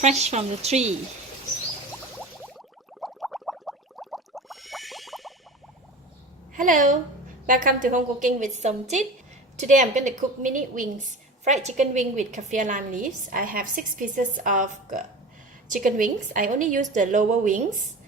fresh from the tree. Hello, welcome to Home Cooking with Somjit. Today I'm going to cook mini wings, fried chicken wing with kaffir lime leaves. I have 6 pieces of chicken wings. I only use the lower wings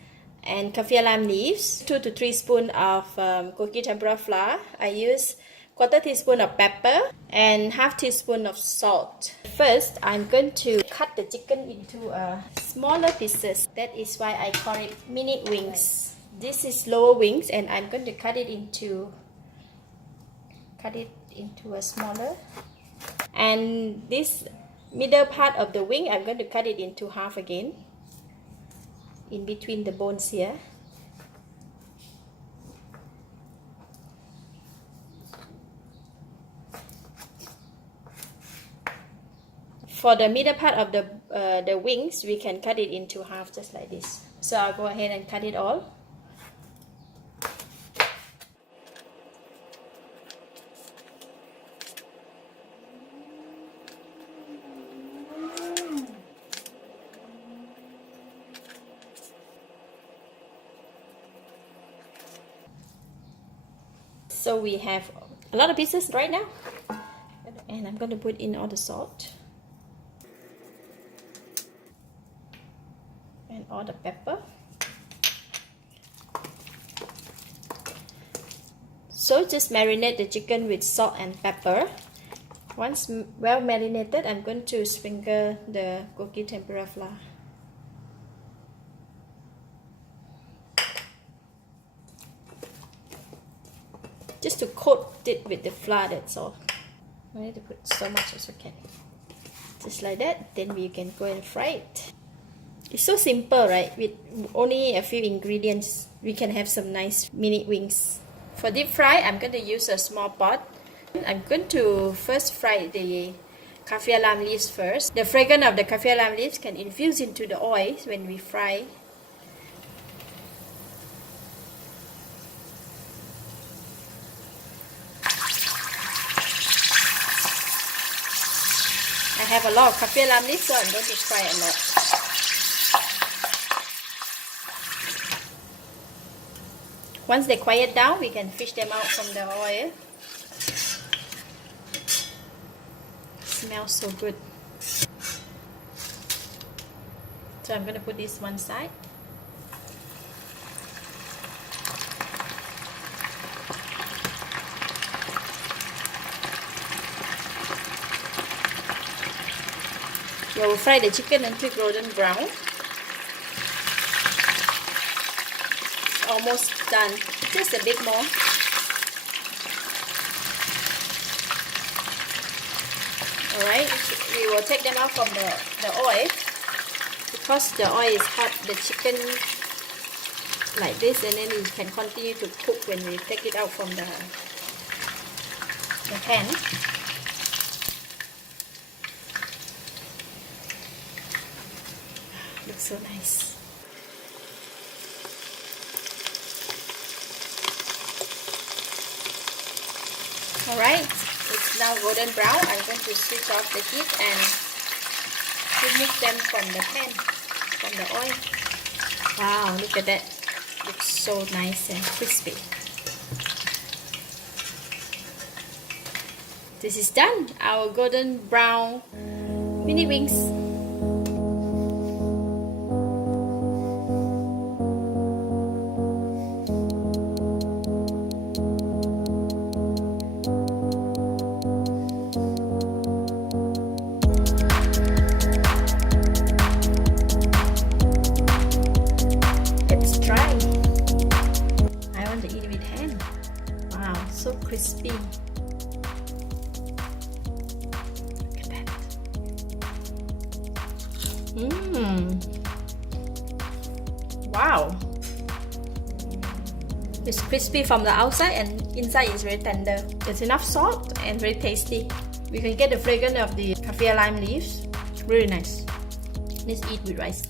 and kaffir lime leaves, 2 to 3 spoons of gogi tempura flour. I use 1/4 teaspoon of pepper and 1/2 teaspoon of salt. First, I'm going to cut the chicken into smaller pieces. That is why I call it mini wings. This is lower wings, and I'm going to cut it into a smaller. And this middle part of the wing, I'm going to cut it into half again, in between the bones here. For the middle part of the wings, we can cut it into half just like this. So I'll go ahead and cut it all. So we have a lot of pieces right now, and I'm going to put in all the salt and all the pepper. So just marinate the chicken with salt and pepper. Once well marinated, I'm going to sprinkle the gogi tempura flour. Just to coat it with the flour, that's all. I need to put so much as I can. Just like that, then we can go and fry it. It's so simple, right? With only a few ingredients, we can have some nice mini wings. For deep fry, I'm going to use a small pot. I'm going to first fry the kaffir lime leaves first. The fragrance of the kaffir lime leaves can infuse into the oil when we fry. I have a lot of kaffir lime leaves, so I'm going to fry a lot. Once they quiet down, we can fish them out from the oil. Smells so good. So I'm going to put this one side. You will fry the chicken until golden brown. It's almost done. Just a bit more. Alright, we will take them out from the oil. Because the oil is hot, the chicken like this, and then we can continue to cook when we take it out from the pan. Looks so nice. Alright, it's now golden brown. I'm going to switch off the heat and remove them from the pan, from the oil. Wow, look at that. Looks so nice and crispy. This is done. Our golden brown mini wings. So crispy. Look at that. Wow. It's crispy from the outside and inside is very tender. There's enough salt and very tasty. We can get the fragrance of the kaffir lime leaves. Really nice. Let's eat with rice.